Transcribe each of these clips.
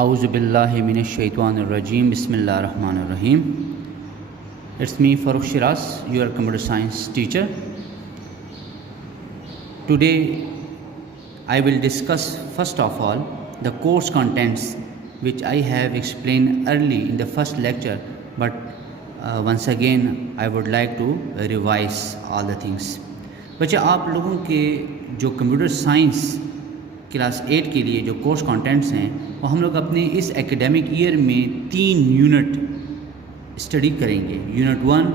اعوذ باللہ من الشیطان الرجیم بسم اللہ الرحمن الرحیم. It's me Farooq Shiraz, your computer science teacher. Today I will discuss first of all the course contents which I have explained early in the first lecture, but once again I would like to revise all the things. بچے آپ لوگوں کے جو computer science class 8 کے لیے جو course contents ہیں وہ ہم لوگ اپنے اس ایکیڈیمک ایئر میں 3 یونٹ اسٹڈی کریں گے. Unit 1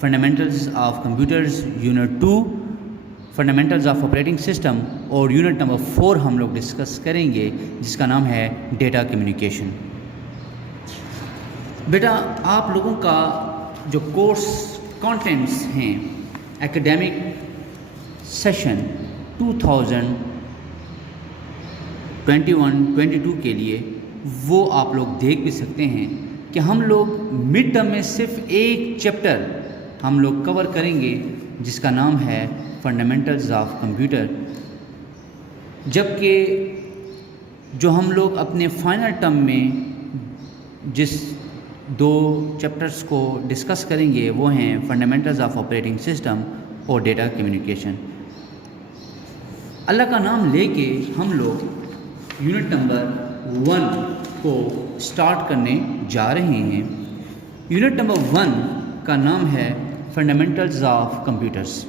fundamentals of computers, unit 2 fundamentals of operating system, اور یونٹ نمبر 4 ہم لوگ ڈسکس کریں گے جس کا نام ہے ڈیٹا کمیونیکیشن. بیٹا آپ لوگوں کا جو کورس کانٹینٹس ہیں ایکیڈیمک سیشن 2021-22 کے لیے وہ آپ لوگ دیکھ بھی سکتے ہیں کہ ہم لوگ مڈ ٹرم میں صرف ایک چیپٹر ہم لوگ کور کریں گے جس کا نام ہے فنڈامنٹلز آف کمپیوٹر، جبکہ جو ہم لوگ اپنے فائنل ٹرم میں جس 2 چیپٹرز کو ڈسکس کریں گے وہ ہیں فنڈامنٹلز آف آپریٹنگ سسٹم اور ڈیٹا کمیونیکیشن. اللہ کا نام لے کے ہم لوگ یونٹ نمبر 1 کو سٹارٹ کرنے جا رہے ہیں. یونٹ نمبر 1 کا نام ہے fundamentals of computers.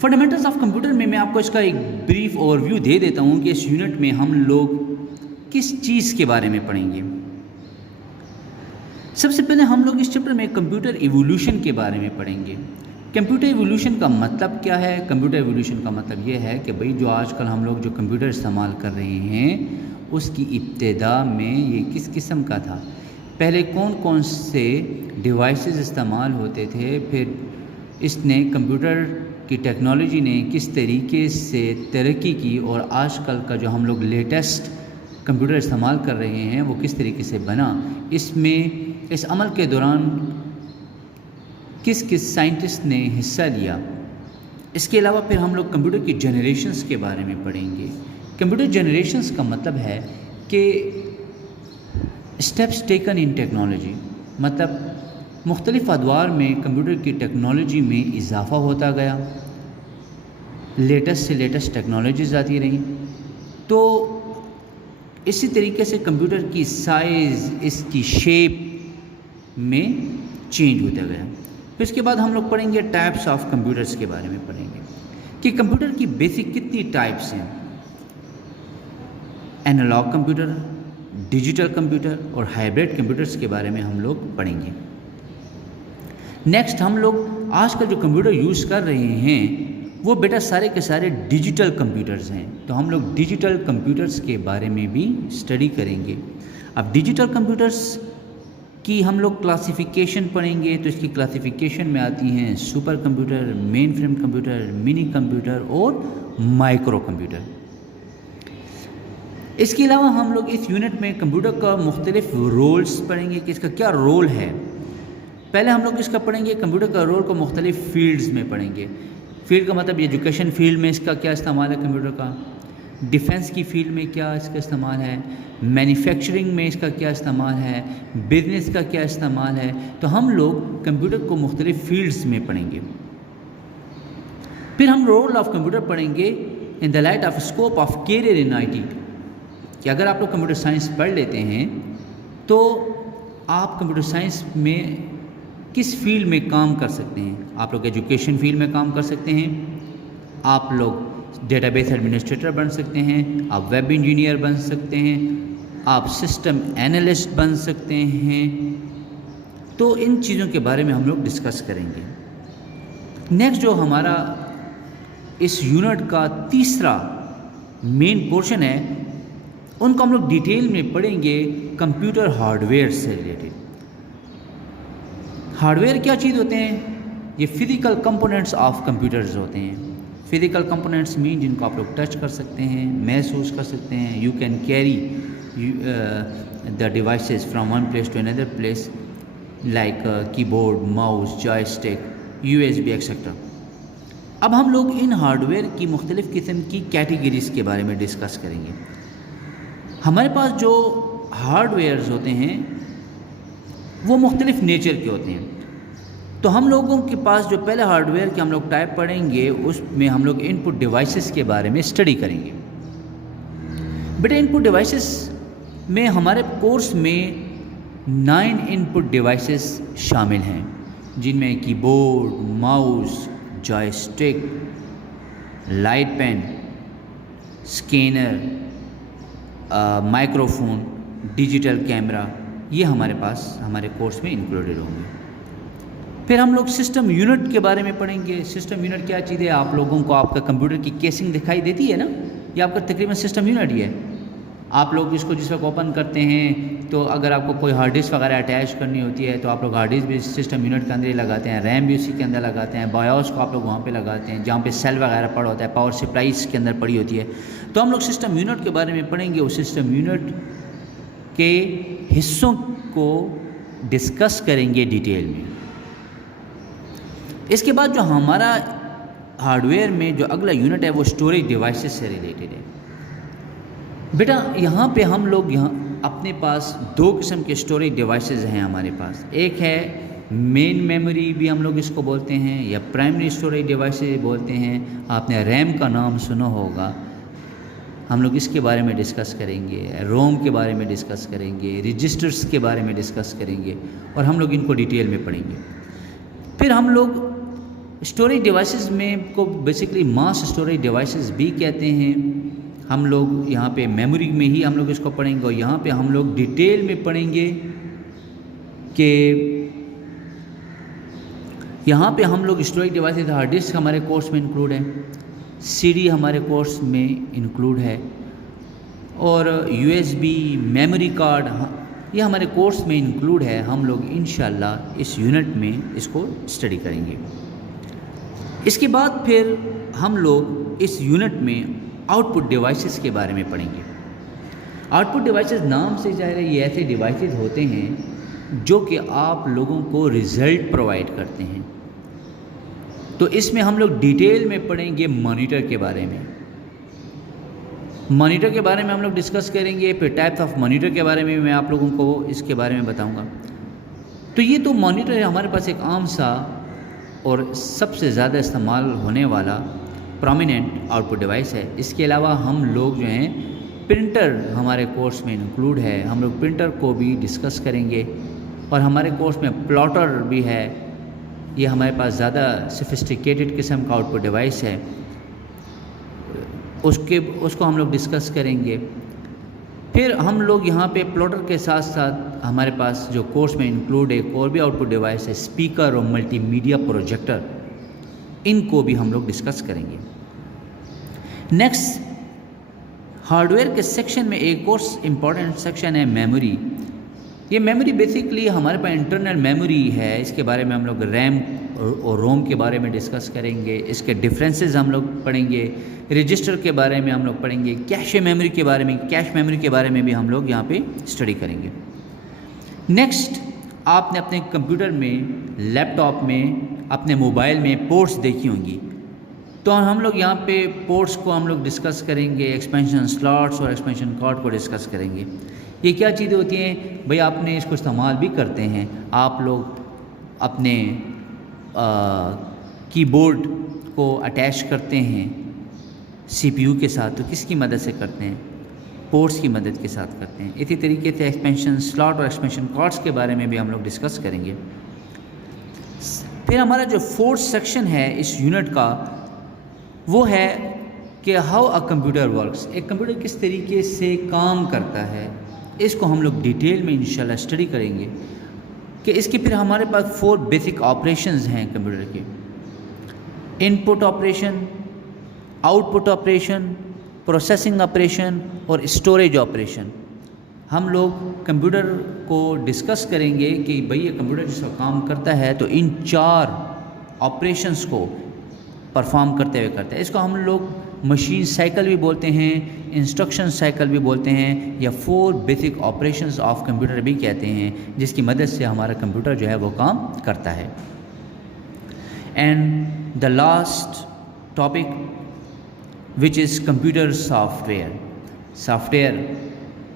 Fundamentals of computer میں آپ کو اس کا ایک بریف اوور ویو دے دیتا ہوں کہ اس یونٹ میں ہم لوگ کس چیز کے بارے میں پڑھیں گے. سب سے پہلے ہم لوگ اس چیپٹر میں کمپیوٹر ایوولوشن کے بارے میں پڑھیں گے. کمپیوٹر ایوولوشن کا مطلب کیا ہے؟ کمپیوٹر ایوولوشن کا مطلب یہ ہے کہ بھئی جو آج کل ہم لوگ جو کمپیوٹر استعمال کر رہے ہیں اس کی ابتدا میں یہ کس قسم کا تھا، پہلے کون کون سے ڈیوائسز استعمال ہوتے تھے، پھر اس نے کمپیوٹر کی ٹیکنالوجی نے کس طریقے سے ترقی کی، اور آج کل کا جو ہم لوگ لیٹسٹ کمپیوٹر استعمال کر رہے ہیں وہ کس طریقے سے بنا، اس میں اس عمل کے دوران کس کس سائنٹسٹ نے حصہ لیا. اس کے علاوہ پھر ہم لوگ کمپیوٹر کی جنریشنز کے بارے میں پڑھیں گے. کمپیوٹر جنریشنز کا مطلب ہے کہ اسٹیپس ٹیکن ان ٹیکنالوجی، مطلب مختلف ادوار میں کمپیوٹر کی ٹیکنالوجی میں اضافہ ہوتا گیا، لیٹسٹ سے لیٹسٹ ٹیکنالوجیز آتی رہیں، تو اسی طریقے سے کمپیوٹر کی سائز، اس کی شیپ میں چینج ہوتا گیا. پھر اس کے بعد ہم لوگ پڑھیں گے ٹائپس آف کمپیوٹرز کے بارے میں پڑھیں گے کہ کمپیوٹر کی بیسک کتنی ٹائپس ہیں. اینالاگ کمپیوٹر، ڈیجیٹل کمپیوٹر اور ہائبرڈ کمپیوٹرز کے بارے میں ہم لوگ پڑھیں گے. نیکسٹ ہم لوگ آج کل جو کمپیوٹر یوز کر رہے ہیں وہ بیٹا سارے کے سارے ڈیجیٹل کمپیوٹرز ہیں، تو ہم لوگ ڈیجیٹل کمپیوٹرز کے بارے میں بھی اسٹڈی کریں گے. اب ڈیجیٹل کمپیوٹرز کی ہم لوگ کلاسیفیکیشن پڑھیں گے، تو اس کی کلاسیفیکیشن میں آتی ہیں سپر کمپیوٹر، مین فریم کمپیوٹر، منی کمپیوٹر اور مائکرو کمپیوٹر. اس کے علاوہ ہم لوگ اس یونٹ میں کمپیوٹر کا مختلف رولز پڑھیں گے کہ اس کا کیا رول ہے. پہلے ہم لوگ اس کا پڑھیں گے کمپیوٹر کا رول کو مختلف فیلڈز میں پڑھیں گے. فیلڈ کا مطلب ایجوکیشن فیلڈ میں اس کا کیا استعمال ہے کمپیوٹر کا، ڈیفنس کی فیلڈ میں کیا اس کا استعمال ہے، مینوفیکچرنگ میں اس کا کیا استعمال ہے، بزنس کا کیا استعمال ہے. تو ہم لوگ کمپیوٹر کو مختلف فیلڈز میں پڑھیں گے. پھر ہم رول آف کمپیوٹر پڑھیں گے in the light of scope of career in I T, کہ اگر آپ لوگ کمپیوٹر سائنس پڑھ لیتے ہیں تو آپ کمپیوٹر سائنس میں کس فیلڈ میں کام کر سکتے ہیں. آپ لوگ ایجوکیشن فیلڈ میں کام کر سکتے ہیں، آپ لوگ ڈیٹا بیس ایڈمنسٹریٹر بن سکتے ہیں، آپ ویب انجینئر بن سکتے ہیں، آپ سسٹم اینالسٹ بن سکتے ہیں. تو ان چیزوں کے بارے میں ہم لوگ ڈسکس کریں گے. نیکسٹ جو ہمارا اس یونٹ کا تیسرا مین پورشن ہے ان کو ہم لوگ ڈیٹیل میں پڑھیں گے کمپیوٹر ہارڈ ویئر سے ریلیٹڈ. ہارڈ ویئر کیا چیز ہوتے ہیں؟ یہ فزیکل کمپوننٹس آف کمپیوٹرز ہوتے ہیں. فزیکل کمپوننٹس مین جن کو آپ لوگ ٹچ کر سکتے ہیں، محسوس کر سکتے ہیں. You can carry the devices from one place to another place like keyboard, mouse, joystick, U S B etcetera. اب ہم لوگ ان ہارڈ ویئر کی مختلف قسم کی کیٹیگریز کے بارے میں ڈسکس کریں گے. ہمارے پاس جو ہارڈ ویئرز ہوتے ہیں وہ مختلف نیچر کے ہوتے ہیں. تو ہم لوگوں کے پاس جو پہلے ہارڈ ویئر کے ہم لوگ ٹائپ پڑھیں گے اس میں ہم لوگ ان پٹ ڈیوائسز کے بارے میں اسٹڈی کریں گے. بیٹا ان پٹ ڈیوائسز میں ہمارے کورس میں 9 ان پٹ ڈیوائسز شامل ہیں جن میں keyboard, mouse, joystick, light pen, scanner, microphone, digital camera, یہ ہمارے پاس ہمارے کورس میں انکلوڈیڈ ہوں گے. پھر ہم لوگ سسٹم یونٹ کے بارے میں پڑھیں گے. سسٹم یونٹ کیا چیز ہے؟ آپ لوگوں کو آپ کا کمپیوٹر کی کیسنگ دکھائی دیتی ہے نا، یہ آپ کا تقریباً سسٹم یونٹ ہی ہے. آپ لوگ اس کو جس وقت اوپن کرتے ہیں تو اگر آپ کو کوئی ہارڈ ڈسک وغیرہ اٹیچ کرنی ہوتی ہے تو آپ لوگ ہارڈ ڈسک بھی سسٹم یونٹ کے اندر ہی لگاتے ہیں، ریم بھی اسی کے اندر لگاتے ہیں، بایوس کو آپ لوگ وہاں پہ لگاتے ہیں جہاں پہ سیل وغیرہ پڑا ہوتا ہے، پاور سپلائیز کے اندر پڑی ہوتی ہے. تو ہم لوگ سسٹم یونٹ کے بارے میں پڑھیں گے. اس سسٹم یونٹ کے حصوں کو ڈسکس کریں گے ڈیٹیل میں. اس کے بعد جو ہمارا ہارڈ ویئر میں جو اگلا یونٹ ہے وہ اسٹوریج ڈیوائسز سے ریلیٹڈ ہے. بیٹا یہاں پہ ہم لوگ اپنے پاس 2 قسم کے اسٹوریج ڈیوائسز ہیں ہمارے پاس. ایک ہے مین میموری بھی ہم لوگ اس کو بولتے ہیں یا پرائمری اسٹوریج ڈیوائسز بولتے ہیں. آپ نے ریم کا نام سنا ہوگا، ہم لوگ اس کے بارے میں ڈسکس کریں گے. روم کے بارے میں ڈسکس کریں گے، رجسٹرز کے بارے میں ڈسکس کریں گے اور ہم لوگ ان کو ڈیٹیل میں پڑھیں گے. پھر ہم لوگ اسٹوریج ڈیوائسز میں کو بیسکلی ماس اسٹوریج ڈیوائسز بھی کہتے ہیں. ہم لوگ یہاں پہ میموری میں ہی ہم لوگ اس کو پڑھیں گے اور یہاں پہ ہم لوگ ڈیٹیل میں پڑھیں گے کہ یہاں پہ ہم لوگ اسٹوریج ڈیوائسز ہارڈ ڈسک ہمارے کورس میں انکلوڈ ہے، سی ڈی ہمارے کورس میں انکلوڈ ہے اور you S be, memory card یہ ہمارے کورس میں انکلوڈ ہے. ہم لوگ انشاءاللہ اس یونٹ میں اس کو اسٹڈی کریں گے. اس کے بعد پھر ہم لوگ اس یونٹ میں آؤٹ پٹ ڈیوائسز کے بارے میں پڑھیں گے. آؤٹ پٹ ڈیوائسز نام سے ظاہر ہے یہ ایسے ڈیوائسز ہوتے ہیں جو کہ آپ لوگوں کو ریزلٹ پرووائڈ کرتے ہیں. تو اس میں ہم لوگ ڈیٹیل میں پڑھیں گے مانیٹر کے بارے میں. مانیٹر کے بارے میں ہم لوگ ڈسکس کریں گے. پھر ٹائپس آف مانیٹر کے بارے میں میں آپ لوگوں کو اس کے بارے میں بتاؤں گا. تو یہ تو مانیٹر ہے ہمارے پاس ایک عام سا اور سب سے زیادہ استعمال ہونے والا پرومیننٹ آؤٹ پٹ ڈیوائس ہے. اس کے علاوہ ہم لوگ جو ہیں پرنٹر ہمارے کورس میں انکلوڈ ہے، ہم لوگ پرنٹر کو بھی ڈسکس کریں گے. اور ہمارے کورس میں پلاٹر بھی ہے، یہ ہمارے پاس زیادہ سفسٹیکیٹڈ قسم کا آؤٹ پٹ ڈیوائس ہے، اس کو ہم لوگ ڈسکس کریں گے. پھر ہم لوگ یہاں پہ پلاٹر کے ساتھ ساتھ ہمارے پاس جو کورس میں انکلوڈ ایک اور بھی آؤٹ پٹ ڈیوائس ہے اسپیکر اور ملٹی میڈیا پروجیکٹر، ان کو بھی ہم لوگ ڈسکس کریں گے. نیکسٹ ہارڈ ویئر کے سیکشن میں ایک اور امپورٹنٹ سیکشن ہے میموری. یہ میموری بیسکلی ہمارے پاس انٹرنل میموری ہے. اس کے بارے میں ہم لوگ ریم اور روم کے بارے میں ڈسکس کریں گے. اس کے ڈفرینسز ہم لوگ پڑھیں گے. رجسٹر کے بارے میں ہم لوگ پڑھیں گے. کیش میموری کے بارے میں بھی ہم لوگ یہاں پہ اسٹڈی کریں گے. نیکسٹ آپ نے اپنے کمپیوٹر میں، لیپ ٹاپ میں، اپنے موبائل میں پورٹس دیکھی ہوں گی. تو ہم لوگ یہاں پہ پورٹس کو ہم لوگ ڈسکس کریں گے. ایکسپینشن سلاٹس اور ایکسپینشن کارڈ کو ڈسکس کریں گے. یہ کیا چیزیں ہوتی ہیں بھئی؟ آپ نے اس کو استعمال بھی کرتے ہیں. آپ لوگ اپنے کی بورڈ کو اٹیچ کرتے ہیں سی پی یو کے ساتھ، تو کس کی مدد سے کرتے ہیں؟ پورٹس کی مدد کے ساتھ کرتے ہیں. اسی طریقے سے ایکسپینشن سلاٹ اور ایکسپینشن کارڈس کے بارے میں بھی ہم لوگ ڈسکس کریں گے. پھر ہمارا جو 4th سیکشن ہے اس یونٹ کا وہ ہے کہ ہاؤ اے کمپیوٹر ورکس. ایک کمپیوٹر کس طریقے سے کام کرتا ہے، اس کو ہم لوگ ڈیٹیل میں انشاءاللہ اسٹڈی کریں گے. کہ اس کے پھر ہمارے پاس 4 بیسک آپریشنز ہیں کمپیوٹر کے: input operation, output operation, processing operation اور اسٹوریج آپریشن. ہم لوگ کمپیوٹر کو ڈسکس کریں گے کہ بھئی یہ کمپیوٹر جس کا کام کرتا ہے تو ان 4 آپریشنز کو پرفارم کرتے ہوئے کرتا ہے. اس کو ہم لوگ مشین سائیکل بھی بولتے ہیں، انسٹرکشن سائیکل بھی بولتے ہیں، یا 4 بیسک آپریشنز آف کمپیوٹر بھی کہتے ہیں، جس کی مدد سے ہمارا کمپیوٹر جو ہے وہ کام کرتا ہے. And the last topic which is computer soft where. Soft where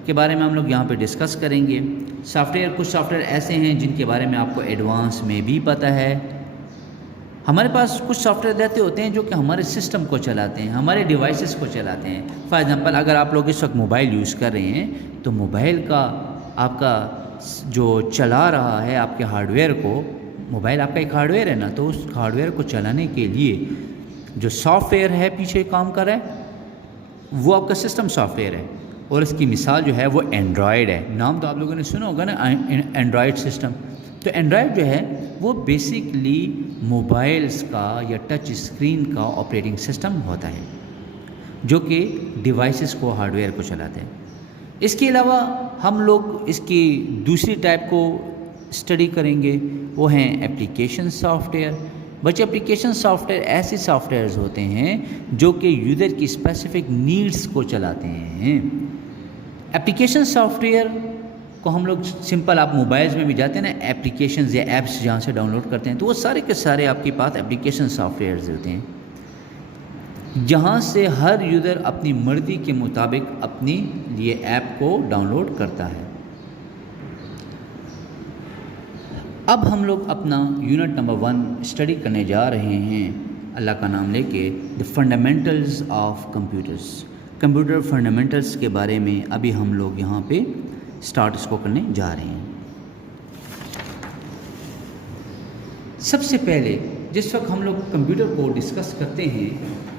کے بارے میں ہم لوگ یہاں پہ ڈسکس کریں گے. سافٹ ویئر، کچھ سافٹ ویئر ایسے ہیں جن کے بارے میں آپ کو ایڈوانس میں بھی پتہ ہے. ہمارے پاس کچھ سافٹ ویئر ایسے ہوتے ہیں جو کہ ہمارے سسٹم کو چلاتے ہیں، ہمارے ڈیوائسز کو چلاتے ہیں. فار ایگزامپل اگر آپ لوگ اس وقت موبائل یوز کر رہے ہیں تو موبائل کا آپ کا جو چلا رہا ہے آپ کے ہارڈ ویئر کو، موبائل آپ کا ایک ہارڈ ویئر ہے نا، تو اس ہارڈ ویئر کو چلانے کے لیے جو سافٹ ویئر ہے پیچھے کام کر رہا ہے وہ آپ کا سسٹم سافٹ ویئر ہے. اور اس کی مثال جو ہے وہ اینڈرائڈ ہے. نام تو آپ لوگوں نے سنا ہوگا نا، اینڈرائڈ سسٹم. تو اینڈرائڈ جو ہے وہ بیسکلی موبائلز کا یا ٹچ اسکرین کا آپریٹنگ سسٹم ہوتا ہے جو کہ ڈیوائسز کو، ہارڈ ویئر کو چلاتے ہیں. اس کے علاوہ ہم لوگ اس کی دوسری ٹائپ کو اسٹڈی کریں گے، وہ ہیں اپلیکیشن سافٹ ویئر. بچے اپلیکیشن سافٹ ویئر ایسے سافٹ ویئرز ہوتے ہیں جو کہ یوزر کی اسپیسیفک نیڈس کو چلاتے ہیں. اپلیکیشن سافٹ ویئر کو ہم لوگ سمپل، آپ موبائلز میں بھی جاتے ہیں نا، اپلیکیشنز یا ایپس جہاں سے ڈاؤن لوڈ کرتے ہیں، تو وہ سارے کے سارے آپ کے پاس اپلیکیشن سافٹ ویئرز ہوتے ہیں جہاں سے ہر یوزر اپنی مرضی کے مطابق اپنی لیے ایپ کو ڈاؤن لوڈ کرتا ہے. اب ہم لوگ اپنا یونٹ نمبر 1 اسٹڈی کرنے جا رہے ہیں اللہ کا نام لے کے، the fundamentals of computers. Computer fundamentals کے بارے میں ابھی ہم لوگ یہاں پہ اسٹارٹ اس کو کرنے جا رہے ہیں. سب سے پہلے جس وقت ہم لوگ کمپیوٹر کو ڈسکس کرتے ہیں،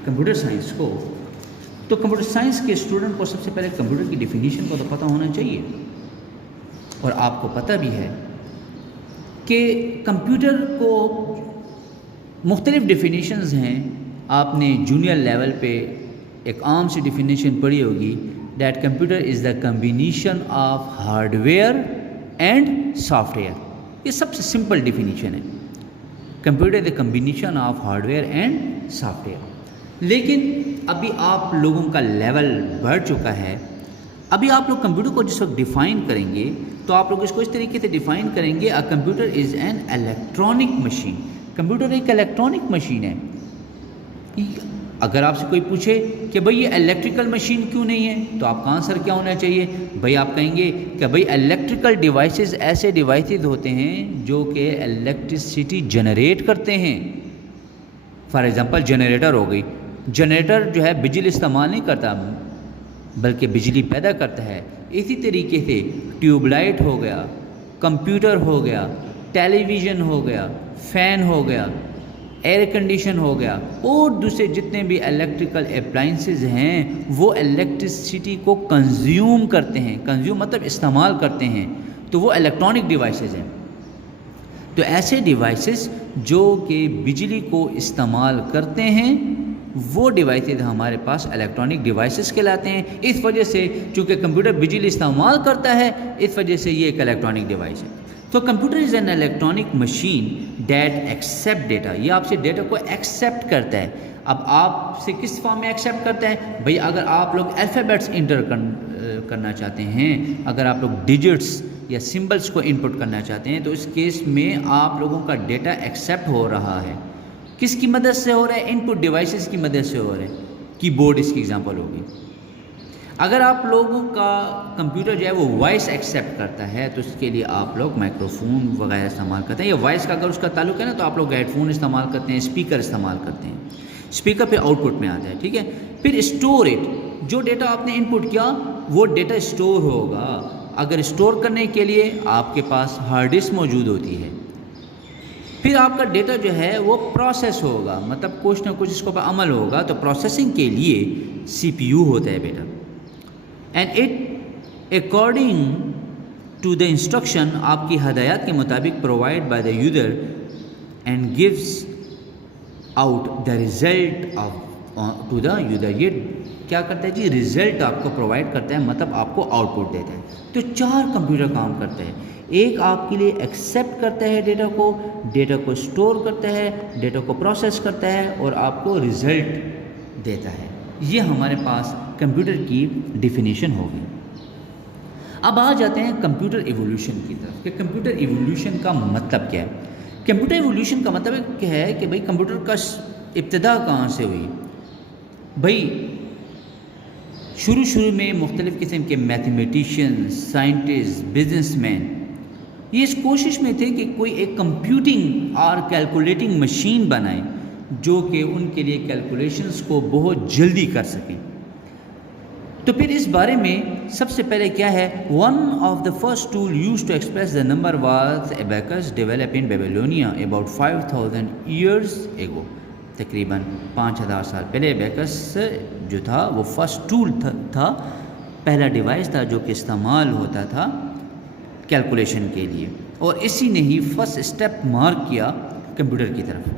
کمپیوٹر سائنس کو، تو کمپیوٹر سائنس کے اسٹوڈنٹ کو سب سے پہلے کمپیوٹر کی ڈیفینیشن کو تو پتہ ہونا چاہیے. اور آپ کو پتہ بھی ہے کہ کمپیوٹر کو مختلف ڈیفینیشنز ہیں. آپ نے جونیئر لیول پہ ایک عام سی ڈیفینیشن پڑھی ہوگی، that computer is the combination of hard where and soft where. یہ سب سے سمپل ڈیفینیشن ہے، computer the combination of hard where and soft where. لیکن ابھی آپ لوگوں کا لیول بڑھ چکا ہے. ابھی آپ لوگ کمپیوٹر کو جس وقت ڈیفائن کریں گے تو آپ لوگ اس کو اس طریقے سے ڈیفائن کریں گے، a computer is an electronic machine. Computer ایک الیکٹرانک مشین ہے. اگر آپ سے کوئی پوچھے کہ بھئی یہ الیکٹریکل مشین کیوں نہیں ہے، تو آپ کا آنسر کیا ہونا چاہیے؟ بھئی آپ کہیں گے کہ بھئی الیکٹریکل ڈیوائسز ایسے ڈیوائسز ہوتے ہیں جو کہ الیکٹریسٹی جنریٹ کرتے ہیں. فار ایگزامپل جنریٹر ہو گئی، جنریٹر جو ہے بجلی استعمال نہیں کرتا بلکہ بجلی پیدا کرتا ہے. اسی طریقے سے ٹیوب لائٹ ہو گیا، کمپیوٹر ہو گیا، ٹیلی ویژن ہو گیا، فین ہو گیا، ایئر کنڈیشن ہو گیا، اور دوسرے جتنے بھی الیکٹریکل اپلائنسز ہیں وہ الیکٹریسٹی کو کنزیوم کرتے ہیں. کنزیوم مطلب استعمال کرتے ہیں، تو وہ الیکٹرانک ڈیوائسز ہیں. تو ایسے ڈیوائسز جو کہ بجلی کو استعمال کرتے ہیں وہ ڈیوائسز ہمارے پاس الیکٹرانک ڈیوائسز کہلاتے ہیں. اس وجہ سے چونکہ کمپیوٹر بجلی استعمال کرتا ہے، اس وجہ سے یہ ایک الیکٹرانک ڈیوائس ہے. تو computer is an electronic machine that accept data. یہ آپ سے ڈیٹا کو ایکسیپٹ کرتا ہے. اب آپ سے کس فارم میں ایکسیپٹ کرتا ہے؟ بھئی اگر آپ لوگ الفابیٹس انٹر کرنا چاہتے ہیں، اگر آپ لوگ ڈیجٹس یا سمبلس کو انپٹ کرنا چاہتے ہیں، تو اس کیس میں آپ لوگوں کا ڈیٹا ایکسیپٹ ہو رہا ہے. کس کی مدد سے ہو رہا ہے؟ ان پٹ ڈیوائسز کی مدد سے ہو رہا ہے. کی بورڈ اس کی ایگزامپل ہوگی. اگر آپ لوگوں کا کمپیوٹر جو ہے وہ وائس ایکسیپٹ کرتا ہے تو اس کے لیے آپ لوگ مائکرو فون وغیرہ استعمال کرتے ہیں. یا وائس کا اگر اس کا تعلق ہے نا، تو آپ لوگ ہیڈ فون استعمال کرتے ہیں، اسپیکر استعمال کرتے ہیں. اسپیکر پہ آؤٹ پٹ میں آتا ہے، ٹھیک ہے. پھر اسٹور اٹ، جو ڈیٹا آپ نے ان پٹ کیا وہ ڈیٹا اسٹور ہوگا. اگر اسٹور کرنے کے لیے آپ کے پاس ہارڈ ڈسک موجود ہوتی ہے. پھر آپ کا ڈیٹا جو ہے وہ پروسیس ہوگا، مطلب کچھ نہ کچھ اس کو عمل ہوگا. تو پروسیسنگ کے لیے سی پی یو ہوتا ہے بیٹا. And it according to the instruction, آپ کی ہدایات کے مطابق provide by the user and gives out the result of to the user. یہ کیا کرتا ہے جی؟ ریزلٹ آپ کو پرووائڈ کرتا ہے، مطلب آپ کو آؤٹ پٹ دیتا ہے. تو 4 کمپیوٹر کام کرتا ہے. ایک آپ کے لیے ایکسیپٹ کرتا ہے ڈیٹا کو اسٹور کرتا ہے، ڈیٹا کو پروسیس کرتا ہے اور آپ کو ریزلٹ دیتا ہے. یہ ہمارے پاس کمپیوٹر کی ڈیفینیشن ہوگی. اب آ جاتے ہیں کمپیوٹر ایوولوشن کی طرف کہ کمپیوٹر ایوولوشن کا مطلب کیا ہے. کمپیوٹر ایوولوشن کا مطلب کیا ہے کہ بھئی کمپیوٹر کا ابتدا کہاں سے ہوئی. بھئی شروع میں مختلف قسم کے میتھمیٹیشین، سائنٹسٹ، بزنس مین یہ اس کوشش میں تھے کہ کوئی ایک کمپیوٹنگ اور کیلکولیٹنگ مشین بنائیں جو کہ ان کے لیے کیلکولیشنز کو بہت جلدی کر سکیں. تو پھر اس بارے میں سب سے پہلے کیا ہے، one of the first tool use to express the number was abacus develop in Babylonia about 5000 years ago. تقریباً 5000 سال پہلے ایبیکس جو تھا وہ فرسٹ ٹول تھا، پہلا ڈیوائس تھا جو کہ استعمال ہوتا تھا کیلکولیشن کے لیے، اور اسی نے ہی فرسٹ اسٹیپ مارک کیا کمپیوٹر کی طرف.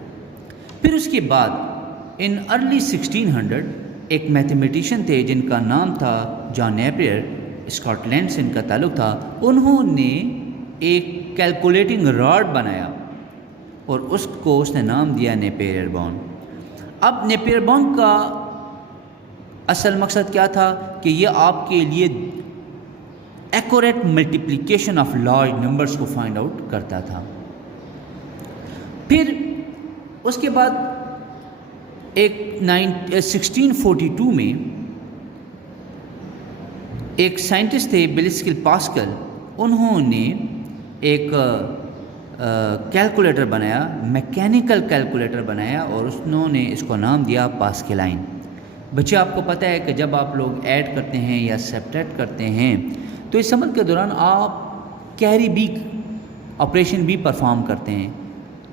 پھر اس کے بعد ان ارلی 1600 ایک میتھمیٹیشین تھے جن کا نام تھا جان نیپیئر، اسکاٹ لینڈ سے ان کا تعلق تھا. انہوں نے ایک کیلکولیٹنگ راڈ بنایا اور اس نے نام دیا نیپیئر بون. اب نیپیئر بون کا اصل مقصد کیا تھا کہ یہ آپ کے لیے accurate multiplication of large numbers کو فائنڈ آؤٹ کرتا تھا. پھر اس کے بعد ایک 1642 میں ایک سائنٹسٹ تھے بلیسکل پاسکل، انہوں نے ایک کیلکولیٹر بنایا، میکینیکل کیلکولیٹر بنایا، اور انہوں نے اس کو نام دیا پاسکلائن. بچے آپ کو پتہ ہے کہ جب آپ لوگ ایڈ کرتے ہیں یا سبٹریکٹ کرتے ہیں تو اس عمل کے دوران آپ کیری بھی آپریشن بھی پرفارم کرتے ہیں.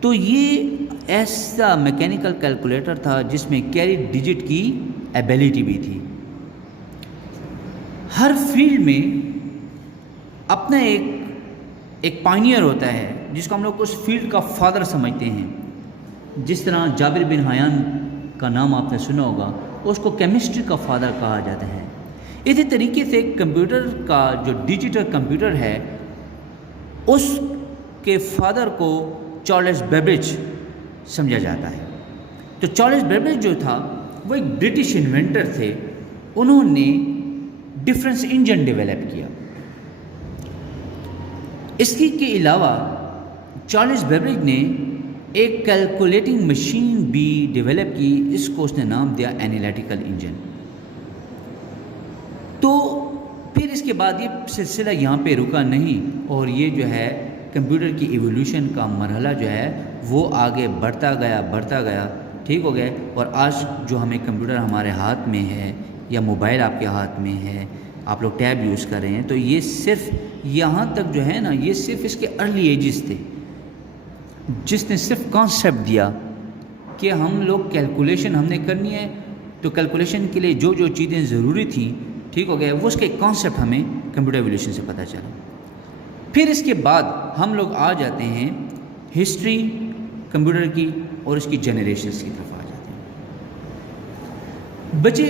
تو یہ ایسا میکینیکل کیلکولیٹر تھا جس میں کیری ڈیجٹ کی ایبیلٹی بھی تھی. ہر فیلڈ میں اپنا ایک پائنیئر ہوتا ہے جس کو ہم لوگ اس فیلڈ کا فادر سمجھتے ہیں. جس طرح جابر بن حیان کا نام آپ نے سنا ہوگا، اس کو کیمسٹری کا فادر کہا جاتا ہے. اسی طریقے سے کمپیوٹر کا جو ڈیجیٹل کمپیوٹر ہے اس کے فادر کو چارلس بیبیج سمجھا جاتا ہے. تو چارلس بیبیج جو تھا وہ ایک برٹش انوینٹر تھے، انہوں نے ڈفرینس انجن ڈیولپ کیا. اس کے علاوہ چارلس بیبیج نے ایک کیلکولیٹنگ مشین بھی ڈیولپ کی، اس کو اس نے نام دیا اینالیٹیکل انجن. تو پھر اس کے بعد یہ سلسلہ یہاں پہ رکا نہیں، اور یہ جو ہے کمپیوٹر کی ایولیوشن کا مرحلہ جو ہے وہ آگے بڑھتا گیا، ٹھیک ہو گیا. اور آج جو ہمیں کمپیوٹر ہمارے ہاتھ میں ہے یا موبائل آپ کے ہاتھ میں ہے، آپ لوگ ٹیب یوز کر رہے ہیں، تو یہ صرف یہاں تک جو ہے نا، یہ صرف اس کے ارلی ایجز تھے جس نے صرف کانسیپٹ دیا کہ ہم لوگ کیلکولیشن ہم نے کرنی ہے. تو کیلکولیشن کے لیے جو چیزیں ضروری تھیں، ٹھیک ہو گیا، وہ اس کے کانسیپٹ ہمیں کمپیوٹر ایولیوشن سے پتہ چلا. پھر اس کے بعد ہم لوگ آ جاتے ہیں ہسٹری کمپیوٹر کی اور اس کی جنریشنز کی طرف آ جاتے ہیں. بچے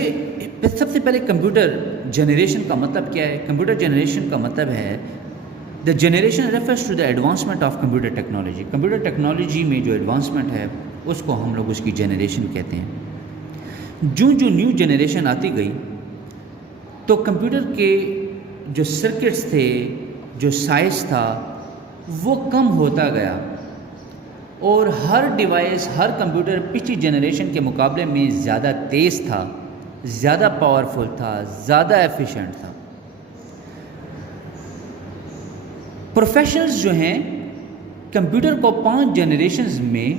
سب سے پہلے کمپیوٹر جنریشن کا مطلب کیا ہے؟ کمپیوٹر جنریشن کا مطلب ہے the generation refers to the advancement of computer technology. Computer technology میں جو ایڈوانسمنٹ ہے اس کو ہم لوگ اس کی جنریشن کہتے ہیں. جو نیو جنریشن آتی گئی تو کمپیوٹر کے جو سرکٹس تھے، جو سائز تھا، وہ کم ہوتا گیا، اور ہر ڈیوائس، ہر کمپیوٹر پچھلی جنریشن کے مقابلے میں زیادہ تیز تھا، زیادہ پاورفل تھا، زیادہ ایفیشینٹ تھا. پروفیشنلز جو ہیں کمپیوٹر کو 5 جنریشنز میں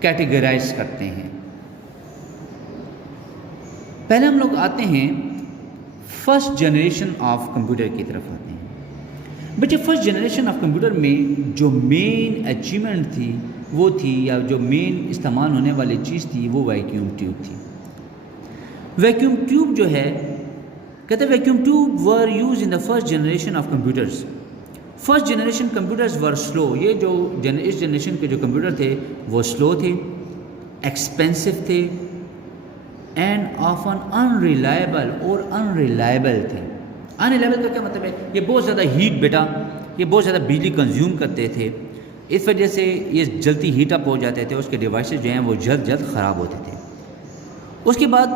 کیٹیگرائز کرتے ہیں. پہلے ہم لوگ آتے ہیں فرسٹ جنریشن آف کمپیوٹر کی طرف آتے ہیں. بچے فرسٹ جنریشن آف کمپیوٹر میں جو مین اچیومنٹ تھی وہ تھی، یا جو مین استعمال ہونے والی چیز تھی، وہ ویکیوم ٹیوب تھی. ویکیوم ٹیوب جو ہے، کہتے ہیں vacuum tube were use in the first generation of computers. First generation computers were slow. یہ جو اس جنریشن کے جو کمپیوٹر تھے وہ سلو تھے، ایکسپینسو تھے، اینڈ آفن انریلائبل اور انریلائبل تھے. انریلائبل کا کیا مطلب ہے؟ یہ بہت زیادہ ہیٹ، بیٹا یہ بہت زیادہ بجلی کنزیوم کرتے تھے، اس وجہ سے یہ جلدی ہیٹ اپ ہو جاتے تھے، اس کے ڈیوائسز جو ہیں وہ جلد خراب ہوتے تھے. اس کے بعد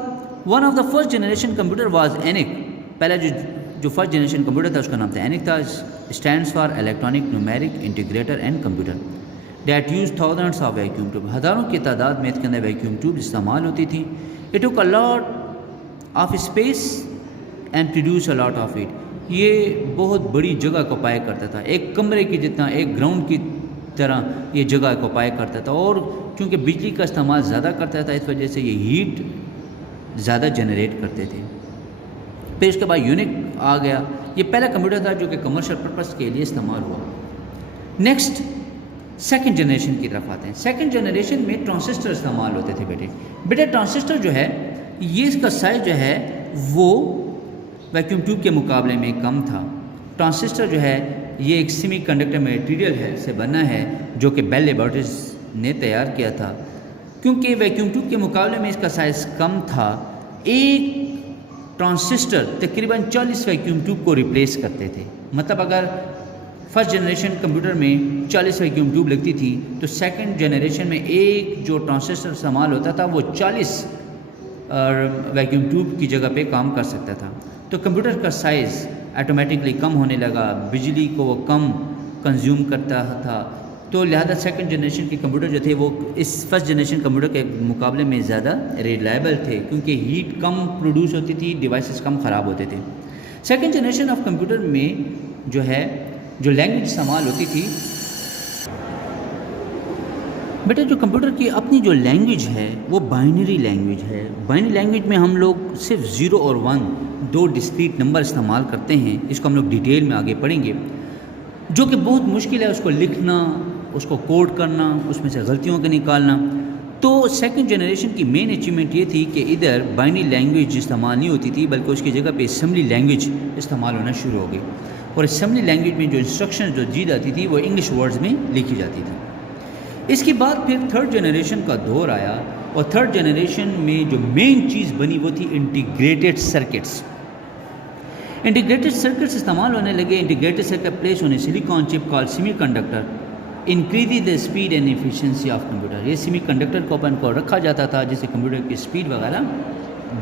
one of the first generation computer was ENIAC. پہلا جو فرسٹ جنریشن کمپیوٹر تھا اس کا نام تھا اینک تھا. Stands for electronic numeric integrator and computer that use thousands of vacuum tube. ہزاروں کی تعداد میں اس کے اندر ویکیوم ٹیوب استعمال ہوتی تھی. It took a lot of space and produce a lot of it. یہ بہت بڑی جگہ کو پائے کرتا تھا, ایک کمرے کی جتنا, ایک گراؤنڈ کی طرح یہ جگہ کو پائے کرتا تھا, اور کیونکہ بجلی کا استعمال زیادہ کرتا تھا اس وجہ سے یہ ہیٹ زیادہ جنریٹ کرتے تھے. پھر اس کے بعد یونک آ گیا. یہ پہلا کمپیوٹر تھا جو کہ کمرشل پرپس کے لیے استعمال ہوا. نیکسٹ سیکنڈ جنریشن کی طرف آتے ہیں. سیکنڈ جنریشن میں ٹرانزسٹر استعمال ہوتے تھے. بیٹے ٹرانزسٹر جو ہے یہ اس کا سائز جو ہے وہ ویکیوم ٹیوب کے مقابلے میں کم تھا. ٹرانزسٹر جو ہے یہ ایک سیمی کنڈکٹر میٹیریل ہے سے بنا ہے جو کہ بیل لیبارٹریز نے تیار کیا تھا. کیونکہ ویکیوم ٹیوب کے مقابلے میں اس کا سائز کم تھا, ایک ٹرانزسٹر تقریباً 40 ویکیوم ٹیوب کو ریپلیس کرتے تھے. مطلب اگر فرسٹ جنریشن کمپیوٹر میں 40 ویکیوم ٹیوب لگتی تھی تو سیکنڈ جنریشن میں ایک جو ٹرانزسٹر استعمال ہوتا تھا وہ 40 ویکیوم ٹیوب کی جگہ پہ کام کر سکتا تھا. تو کمپیوٹر کا سائز آٹومیٹکلی کم ہونے لگا, بجلی کو وہ کم کنزیوم کرتا تھا, تو لہذا سیکنڈ جنریشن کے کمپیوٹر جو تھے وہ اس فرسٹ جنریشن کمپیوٹر کے مقابلے میں زیادہ ریلائبل تھے, کیونکہ ہیٹ کم پروڈیوس ہوتی تھی, ڈیوائسز کم خراب ہوتے تھے. سیکنڈ جنریشن آف کمپیوٹر میں جو ہے جو لینگویج استعمال ہوتی تھی, بیٹا جو کمپیوٹر کی اپنی جو لینگویج ہے وہ بائنری لینگویج ہے. بائنری لینگویج میں ہم لوگ صرف 0 اور 1 دو ڈسکریٹ نمبر استعمال کرتے ہیں. اس کو ہم لوگ ڈیٹیل میں آگے پڑھیں گے, جو کہ بہت مشکل ہے اس کو لکھنا, اس کو کوڈ کرنا, اس میں سے غلطیوں کو نکالنا. تو سیکنڈ جنریشن کی مین اچیومنٹ یہ تھی کہ ادھر بائنری لینگویج استعمال نہیں ہوتی تھی, بلکہ اس کی جگہ پہ اسمبلی لینگویج استعمال ہونا شروع ہو گئی. اور اسمبلی لینگویج میں جو انسٹرکشن جو دی جاتی تھی وہ انگلش ورڈز میں لکھی جاتی تھی. اس کے بعد پھر تھرڈ جنریشن کا دور آیا, اور تھرڈ جنریشن میں جو مین چیز بنی وہ تھی انٹیگریٹڈ سرکٹس. انٹیگریٹڈ سرکٹس استعمال ہونے لگے. انٹیگریٹڈ سرکٹ پلیس ہونے silicon chip call semiconductor increase the speed and efficiency of computer. یہ سیمی کنڈکٹر کو اپن کو رکھا جاتا تھا جس سے کمپیوٹر کی اسپیڈ وغیرہ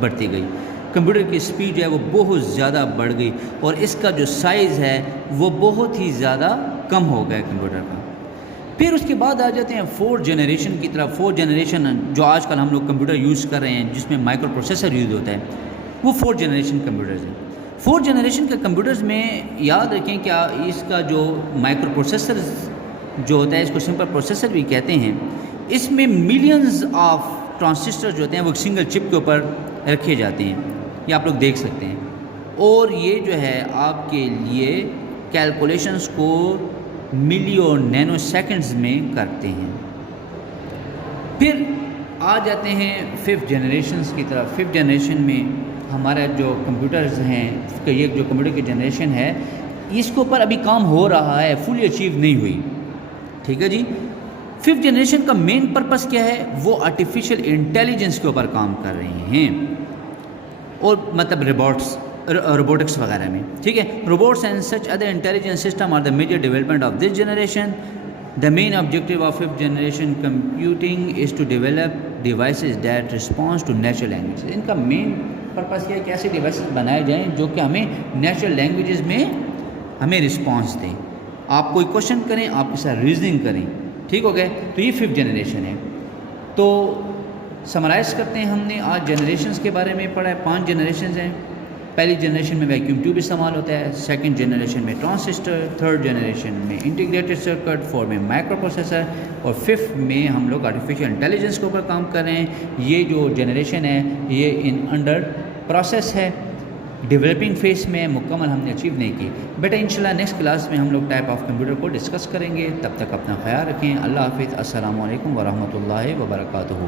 بڑھتی گئی. کمپیوٹر کی اسپیڈ جو ہے وہ بہت زیادہ بڑھ گئی, اور اس کا جو سائز ہے وہ بہت ہی زیادہ کم ہو گیا کمپیوٹر کا. پھر اس کے بعد آ جاتے ہیں فورتھ جنریشن کی طرف. فورتھ جنریشن جو آج کل ہم لوگ کمپیوٹر یوز کر رہے ہیں جس میں مائکرو پروسیسر یوز ہوتا ہے, وہ فورتھ جنریشن کمپیوٹرز ہیں. فورتھ جنریشن کے کمپیوٹرز میں یاد رکھیں کہ اس کا جو مائکرو پروسیسر جو ہوتا ہے, اس کو سمپل پروسیسر بھی کہتے ہیں, اس میں ملینز آف ٹرانزسٹر جو ہوتے ہیں وہ سنگل چپ کے اوپر رکھے جاتے ہیں, یہ آپ لوگ دیکھ سکتے ہیں. اور یہ جو ہے آپ کے لیے کیلکولیشنز کو ملی اور نینو سیکنڈز میں کرتے ہیں. پھر آ جاتے ہیں ففتھ جنریشنز کی طرف. ففتھ جنریشن میں ہمارا جو کمپیوٹرز ہیں, یہ جو کمپیوٹر کی جنریشن ہے اس کے اوپر ابھی کام ہو رہا ہے, فلی اچیو نہیں ہوئی. ٹھیک ہے جی. ففتھ جنریشن کا مین پرپس کیا ہے, وہ آرٹیفیشیل انٹیلیجنس کے اوپر کام کر رہے ہیں, اور مطلب روبوٹکس وغیرہ میں. ٹھیک ہے. Robots and such other intelligence system are the major development of this generation. The main objective of fifth generation computing is to develop devices that response to natural language. ان کا مین پرپس یہ ہے کہ ایسے devices بنائے جائیں جو کہ ہمیں نیچرل لینگویجز میں ہمیں رسپانس دیں. آپ کوئی کوشچن کریں, آپ کے ساتھ ریزننگ کریں. ٹھیک ہو گئے. تو یہ ففتھ جنریشن ہے. تو سمرائز کرتے ہیں, ہم نے آج جنریشنز کے بارے میں پڑھا ہے. 5 جنریشنز ہیں. پہلی جنریشن میں ویکیوم ٹیوب استعمال ہوتا ہے, سیکنڈ جنریشن میں ٹرانزسٹر, تھرڈ جنریشن میں انٹیگریٹڈ سرکٹ, فورتھ میں مائکرو پروسیسر, اور ففتھ میں ہم لوگ آرٹیفیشیل انٹیلیجنس کے اوپر کام کر رہے ہیں. یہ جو جنریشن ہے یہ انڈر پروسیس ہے, ڈیولپنگ فیس میں, مکمل ہم نے اچیو نہیں کی. بیٹا انشاءاللہ نیکسٹ کلاس میں ہم لوگ ٹائپ آف کمپیوٹر کو ڈسکس کریں گے. تب تک اپنا خیال رکھیں. اللہ حافظ. السلام علیکم ورحمۃ اللہ وبرکاتہ.